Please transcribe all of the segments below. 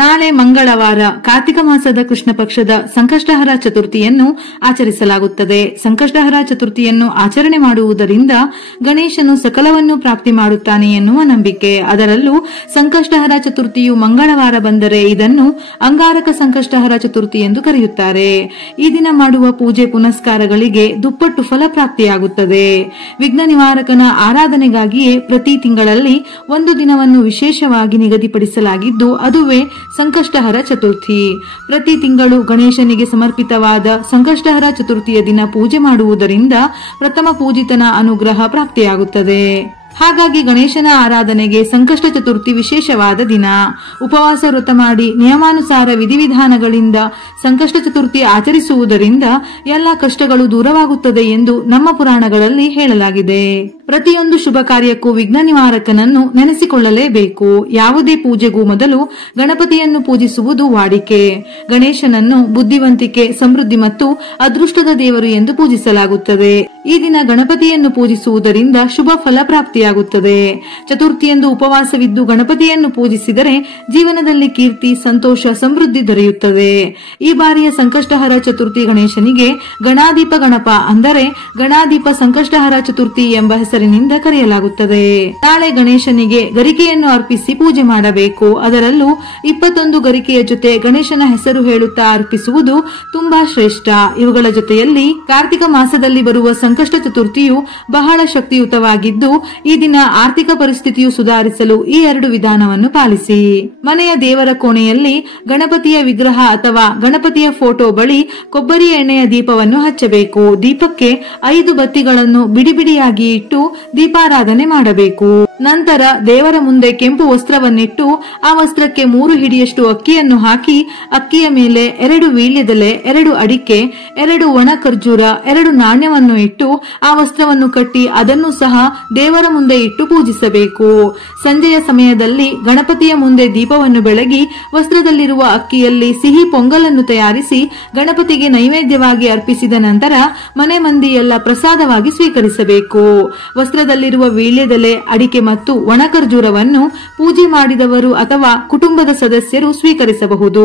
ನಾಳೆ ಮಂಗಳವಾರ ಕಾರ್ತಿಕ ಮಾಸದ ಕೃಷ್ಣ ಪಕ್ಷದ ಸಂಕಷ್ಟಹರ ಚತುರ್ಥಿಯನ್ನು ಆಚರಿಸಲಾಗುತ್ತದೆ. ಸಂಕಷ್ಟಹರ ಚತುರ್ಥಿಯನ್ನು ಆಚರಣೆ ಮಾಡುವುದರಿಂದ ಗಣೇಶನು ಸಕಲವನ್ನು ಪ್ರಾಪ್ತಿ ಮಾಡುತ್ತಾನೆ ಎನ್ನುವ ನಂಬಿಕೆ. ಅದರಲ್ಲೂ ಸಂಕಷ್ಟಹರ ಚತುರ್ಥಿಯು ಮಂಗಳವಾರ ಬಂದರೆ ಇದನ್ನು ಅಂಗಾರಕ ಸಂಕಷ್ಟಹರ ಚತುರ್ಥಿ ಎಂದು ಕರೆಯುತ್ತಾರೆ. ಈ ದಿನ ಮಾಡುವ ಪೂಜೆ ಪುನಸ್ಕಾರಗಳಿಗೆ ದುಪ್ಪಟ್ಟು ಫಲ ಪ್ರಾಪ್ತಿಯಾಗುತ್ತದೆ. ವಿಘ್ನ ನಿವಾರಕನ ಆರಾಧನೆಗಾಗಿಯೇ ಪ್ರತಿ ತಿಂಗಳಲ್ಲಿ ಒಂದು ದಿನವನ್ನು ವಿಶೇಷವಾಗಿ ನಿಗದಿಪಡಿಸಲಾಗಿದ್ದು ಅದುವೇ ಸಂಕಷ್ಟಹರ ಚತುರ್ಥಿ. ಪ್ರತಿ ತಿಂಗಳು ಗಣೇಶನಿಗೆ ಸಮರ್ಪಿತವಾದ ಸಂಕಷ್ಟಹರ ಚತುರ್ಥಿಯ ದಿನ ಪೂಜೆ ಮಾಡುವುದರಿಂದ ಪ್ರಥಮ ಪೂಜಿತನ ಅನುಗ್ರಹ ಪ್ರಾಪ್ತಿಯಾಗುತ್ತದೆ. ಹಾಗಾಗಿ ಗಣೇಶನ ಆರಾಧನೆಗೆ ಸಂಕಷ್ಟ ಚತುರ್ಥಿ ವಿಶೇಷವಾದ ದಿನ. ಉಪವಾಸ ವ್ರತ ಮಾಡಿ ನಿಯಮಾನುಸಾರ ವಿಧಿವಿಧಾನಗಳಿಂದ ಸಂಕಷ್ಟ ಚತುರ್ಥಿ ಆಚರಿಸುವುದರಿಂದ ಎಲ್ಲ ಕಷ್ಟಗಳು ದೂರವಾಗುತ್ತದೆ ಎಂದು ನಮ್ಮ ಪುರಾಣಗಳಲ್ಲಿ ಹೇಳಲಾಗಿದೆ. ಪ್ರತಿಯೊಂದು ಶುಭ ಕಾರ್ಯಕ್ಕೂ ವಿಘ್ನ ನಿವಾರಕನನ್ನು ನೆನೆಸಿಕೊಳ್ಳಲೇಬೇಕು. ಯಾವುದೇ ಪೂಜೆಗೂ ಮೊದಲು ಗಣಪತಿಯನ್ನು ಪೂಜಿಸುವುದು ವಾಡಿಕೆ. ಗಣೇಶನನ್ನು ಬುದ್ಧಿವಂತಿಕೆ, ಸಮೃದ್ಧಿ ಮತ್ತು ಅದೃಷ್ಟದ ದೇವರು ಎಂದು ಪೂಜಿಸಲಾಗುತ್ತದೆ. ಈ ದಿನ ಗಣಪತಿಯನ್ನು ಪೂಜಿಸುವುದರಿಂದ ಶುಭ ಫಲ ಪ್ರಾಪ್ತಿಯಾಗುತ್ತದೆ. ಚತುರ್ಥಿಯಂದು ಉಪವಾಸವಿದ್ದು ಗಣಪತಿಯನ್ನು ಪೂಜಿಸಿದರೆ ಜೀವನದಲ್ಲಿ ಕೀರ್ತಿ, ಸಂತೋಷ, ಸಮೃದ್ಧಿ ದೊರೆಯುತ್ತದೆ. ಈ ಬಾರಿಯ ಸಂಕಷ್ಟಹರ ಚತುರ್ಥಿ ಗಣೇಶನಿಗೆ ಗಣಾದೀಪ ಗಣಪ ಅಂದರೆ ಗಣಾದೀಪ ಸಂಕಷ್ಟಹರ ಚತುರ್ಥಿ ಎಂಬ ಹೆಸರಿನಿಂದ ಕರೆಯಲಾಗುತ್ತದೆ. ನಾಳೆ ಗಣೇಶನಿಗೆ ಗರಿಕೆಯನ್ನು ಅರ್ಪಿಸಿ ಪೂಜೆ ಮಾಡಬೇಕು. ಅದರಲ್ಲೂ 21 ಗರಿಕೆಯ ಜೊತೆ ಗಣೇಶನ ಹೆಸರು ಹೇಳುತ್ತಾ ಅರ್ಪಿಸುವುದು ತುಂಬಾ ಶ್ರೇಷ್ಠ. ಇವುಗಳ ಜೊತೆಯಲ್ಲಿ ಕಾರ್ತಿಕ ಮಾಸದಲ್ಲಿ ಬರುವ ಸಂಕಷ್ಟ ಚತುರ್ಥಿಯು ಬಹಳ ಶಕ್ತಿಯುತವಾಗಿದ್ದು ಈ ದಿನ ಆರ್ಥಿಕ ಪರಿಸ್ಥಿತಿಯು ಸುಧಾರಿಸಲು ಈ 2 ವಿಧಾನವನ್ನು ಪಾಲಿಸಿ. ಮನೆಯ ದೇವರ ಕೋಣೆಯಲ್ಲಿ ಗಣಪತಿಯ ವಿಗ್ರಹ ಅಥವಾ ಗಣಪತಿಯ ಫೋಟೋ ಬಳಿ ಕೊಬ್ಬರಿ ಎಣ್ಣೆಯ ದೀಪವನ್ನು ಹಚ್ಚಬೇಕು. ದೀಪಕ್ಕೆ 5 ಬತ್ತಿಗಳನ್ನು ಬಿಡಿಬಿಡಿಯಾಗಿ ಇಟ್ಟು ದೀಪಾರಾಧನೆ ಮಾಡಬೇಕು. ನಂತರ ದೇವರ ಮುಂದೆ ಕೆಂಪು ವಸ್ತ್ರವನ್ನಿಟ್ಟು ಆ ವಸ್ತ್ರಕ್ಕೆ 3 ಹಿಡಿಯಷ್ಟು ಅಕ್ಕಿಯನ್ನು ಹಾಕಿ ಅಕ್ಕಿಯ ಮೇಲೆ 2 ವೀಳ್ಯದೆಲೆ, 2 ಅಡಿಕೆ, 2 ಒಣ ಖರ್ಜೂರ, 2 ನಾಣ್ಯವನ್ನು ಇಟ್ಟು ಆ ವಸ್ತ್ರವನ್ನು ಕಟ್ಟಿ ಅದನ್ನು ಸಹ ದೇವರ ಮುಂದೆ ಇಟ್ಟು ಪೂಜಿಸಬೇಕು. ಸಂಜೆಯ ಸಮಯದಲ್ಲಿ ಗಣಪತಿಯ ಮುಂದೆ ದೀಪವನ್ನು ಬೆಳಗಿ ವಸ್ತ್ರದಲ್ಲಿರುವ ಅಕ್ಕಿಯಲ್ಲಿ ಸಿಹಿ ಪೊಂಗಲನ್ನು ತಯಾರಿಸಿ ಗಣಪತಿಗೆ ನೈವೇದ್ಯವಾಗಿ ಅರ್ಪಿಸಿದ ನಂತರ ಮನೆ ಮಂದಿ ಎಲ್ಲ ಪ್ರಸಾದವಾಗಿ ಸ್ವೀಕರಿಸಬೇಕು. ವಸ್ತ್ರದಲ್ಲಿರುವ ವೀಳ್ಯದೆಲೆ, ಅಡಿಕೆ ಮತ್ತು ಒಣ ಖರ್ಜೂರವನ್ನು ಪೂಜೆ ಮಾಡಿದವರು ಅಥವಾ ಕುಟುಂಬದ ಸದಸ್ಯರು ಸ್ವೀಕರಿಸಬಹುದು.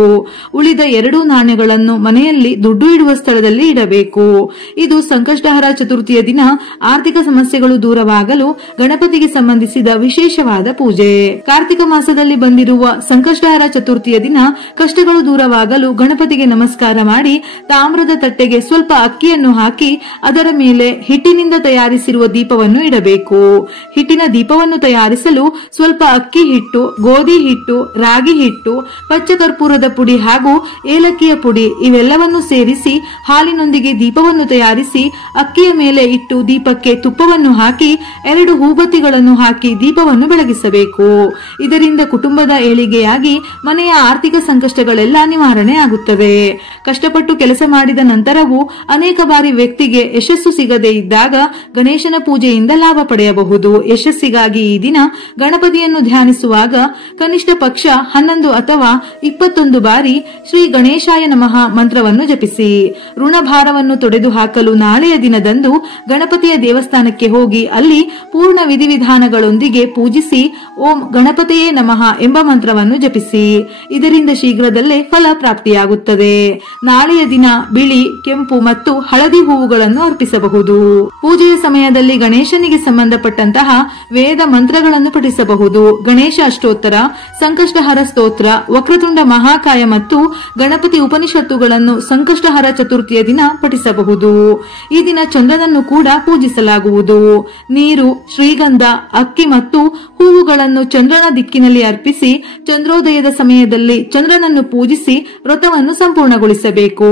ಉಳಿದ 2 ನಾಣ್ಯಗಳನ್ನು ಮನೆಯಲ್ಲಿ ದುಡ್ಡು ಇಡುವ ಸ್ಥಳದಲ್ಲಿ ಇಡಬೇಕು. ಇದು ಸಂಕಷ್ಟಹರ ಚತುರ್ಥಿಯ ದಿನ ಆರ್ಥಿಕ ಸಮಸ್ಯೆಗಳು ದೂರವಾಗಲು ಗಣಪತಿಗೆ ಸಂಬಂಧಿಸಿದ ವಿಶೇಷವಾದ ಪೂಜೆ. ಕಾರ್ತಿಕ ಮಾಸದಲ್ಲಿ ಬಂದಿರುವ ಸಂಕಷ್ಟಹರ ಚತುರ್ಥಿಯ ದಿನ ಕಷ್ಟಗಳು ದೂರವಾಗಲು ಗಣಪತಿಗೆ ನಮಸ್ಕಾರ ಮಾಡಿ ತಾಮ್ರದ ತಟ್ಟೆಗೆ ಸ್ವಲ್ಪ ಅಕ್ಕಿಯನ್ನು ಹಾಕಿ ಅದರ ಮೇಲೆ ಹಿಟ್ಟಿನಿಂದ ತಯಾರಿಸಿರುವ ದೀಪವನ್ನು ಇಡಬೇಕು. ಹಿಟ್ಟಿನ ದೀಪವನ್ನು ತಯಾರಿಸಲು ಸ್ವಲ್ಪ ಅಕ್ಕಿ ಹಿಟ್ಟು, ಗೋಧಿ ಹಿಟ್ಟು, ರಾಗಿ ಹಿಟ್ಟು, ಪಚ್ಚ ಕರ್ಪೂರದ ಪುಡಿ ಹಾಗೂ ಏಲಕ್ಕಿಯ ಪುಡಿ ಇವೆಲ್ಲವನ್ನು ಸೇರಿಸಿ ಹಾಲಿನೊಂದಿಗೆ ದೀಪವನ್ನು ತಯಾರಿಸಿ ಅಕ್ಕಿಯ ಮೇಲೆ ಇಟ್ಟು ದೀಪಕ್ಕೆ ತುಪ್ಪವನ್ನು ಹಾಕಿ 2 ಹೂಬತ್ತಿಗಳನ್ನು ಹಾಕಿ ದೀಪವನ್ನು ಬೆಳಗಿಸಬೇಕು. ಇದರಿಂದ ಕುಟುಂಬದ ಏಳಿಗೆಯಾಗಿ ಮನೆಯ ಆರ್ಥಿಕ ಸಂಕಷ್ಟಗಳೆಲ್ಲ ನಿವಾರಣೆ ಆಗುತ್ತವೆ. ಕಷ್ಟಪಟ್ಟು ಕೆಲಸ ಮಾಡಿದ ನಂತರವೂ ಅನೇಕ ಬಾರಿ ವ್ಯಕ್ತಿಗೆ ಯಶಸ್ಸು ಸಿಗದೇ ಇದ್ದಾಗ ಗಣೇಶನ ಪೂಜೆಯಿಂದ ಲಾಭ ಪಡೆಯಬಹುದು. ಯಶಸ್ಸಿಗಾಗಿ ಈ ದಿನ ಗಣಪತಿಯನ್ನು ಧ್ಯಾನಿಸುವಾಗ ಕನಿಷ್ಠ ಪಕ್ಷ 11 ಅಥವಾ 21 ಬಾರಿ ಶ್ರೀ ಗಣೇಶಾಯ ನಮಃ ಮಂತ್ರವನ್ನು ಜಪಿಸಿ. ಋಣಭಾರವನ್ನು ತೊಡೆದು ಹಾಕಲು ನಾಳೆಯ ದಿನದಂದು ಗಣಪತಿಯ ದೇವಸ್ಥಾನಕ್ಕೆ ಹೋಗಿ ಅಲ್ಲಿ ಪೂರ್ಣ ವಿಧಿವಿಧಾನಗಳೊಂದಿಗೆ ಪೂಜಿಸಿ ಓಂ ಗಣಪತಿಯೇ ನಮಃ ಎಂಬ ಮಂತ್ರವನ್ನು ಜಪಿಸಿ. ಇದರಿಂದ ಶೀಘ್ರದಲ್ಲೇ ಫಲ ಪ್ರಾಪ್ತಿಯಾಗುತ್ತದೆ. ನಾಳೆಯ ದಿನ ಬಿಳಿ, ಕೆಂಪು ಮತ್ತು ಹಳದಿ ಹೂವುಗಳನ್ನು ಅರ್ಪಿಸಬಹುದು. ಪೂಜೆಯ ಸಮಯದಲ್ಲಿ ಗಣೇಶನಿಗೆ ಸಂಬಂಧಪಟ್ಟಂತಹ ವೇದ ಮಂತ್ರಗಳನ್ನು ಪಠಿಸಬಹುದು. ಗಣೇಶ ಅಷ್ಟೋತ್ತರ, ಸಂಕಷ್ಟಹರ ಸ್ತೋತ್ರ, ವಕ್ರತುಂಡ ಮಹಾಕಾಯ ಮತ್ತು ಗಣಪತಿ ಉಪನಿಷತ್ತುಗಳನ್ನು ಸಂಕಷ್ಟಹರ ಚತುರ್ಥಿಯ ದಿನ ಪಠಿಸಬಹುದು. ಈ ದಿನ ಚಂದ್ರನನ್ನು ಕೂಡ ಪೂಜಿಸಲಾಗುವುದು. ನೀರು, ಶ್ರೀಗಂಧ, ಅಕ್ಕಿ ಮತ್ತು ಹೂವುಗಳನ್ನು ಚಂದ್ರನ ದಿಕ್ಕಿನಲ್ಲಿ ಅರ್ಪಿಸಿ ಚಂದ್ರೋದಯದ ಸಮಯದಲ್ಲಿ ಚಂದ್ರನನ್ನು ಪೂಜಿಸಿ ವ್ರತವನ್ನು ಸಂಪೂರ್ಣಗೊಳಿಸಬೇಕು.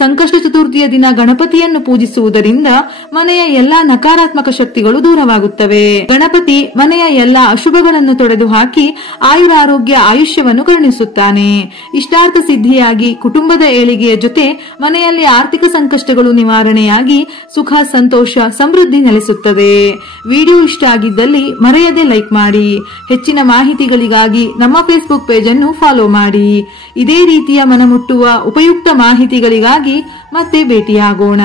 ಸಂಕಷ್ಟ ಚತುರ್ಥಿಯ ದಿನ ಗಣಪತಿಯನ್ನು ಪೂಜಿಸುವುದರಿಂದ ಮನೆಯ ಎಲ್ಲಾ ನಕಾರಾತ್ಮಕ ಶಕ್ತಿಗಳು ದೂರವಾಗುತ್ತವೆ. ಗಣಪತಿ ಮನೆಯ ಎಲ್ಲಾ ಅಶುಭಗಳನ್ನು ತೊಡೆದು ಹಾಕಿ ಆಯುರಾರೋಗ್ಯ, ಆಯುಷ್ಯವನ್ನು ಕರುಣಿಸುತ್ತಾನೆ. ಇಷ್ಟಾರ್ಥ ಸಿದ್ಧಿಯಾಗಿ ಕುಟುಂಬದ ಏಳಿಗೆಯ ಜೊತೆ ಮನೆಯಲ್ಲಿ ಆರ್ಥಿಕ ಸಂಕಷ್ಟಗಳು ನಿವಾರಣೆಯಾಗಿ ಸುಖ, ಸಂತೋಷ, ಸಮೃದ್ಧಿ ನೆಲೆಸುತ್ತದೆ. ವಿಡಿಯೋ ಇಷ್ಟ ಆಗಿದ್ದಲ್ಲಿ ಮರೆಯದೆ ಲೈಕ್ ಮಾಡಿ. ಹೆಚ್ಚಿನ ಮಾಹಿತಿಗಳಿಗಾಗಿ ನಮ್ಮ ಫೇಸ್ಬುಕ್ ಪೇಜ್ ಅನ್ನು ಫಾಲೋ ಮಾಡಿ. ಇದೇ ರೀತಿಯ ಮನಮುಟ್ಟುವ ಉಪಯುಕ್ತ ಮಾಹಿತಿಗಳಿಗಾಗಿ ಮತ್ತೆ ಭೇಟಿಯಾಗೋಣ.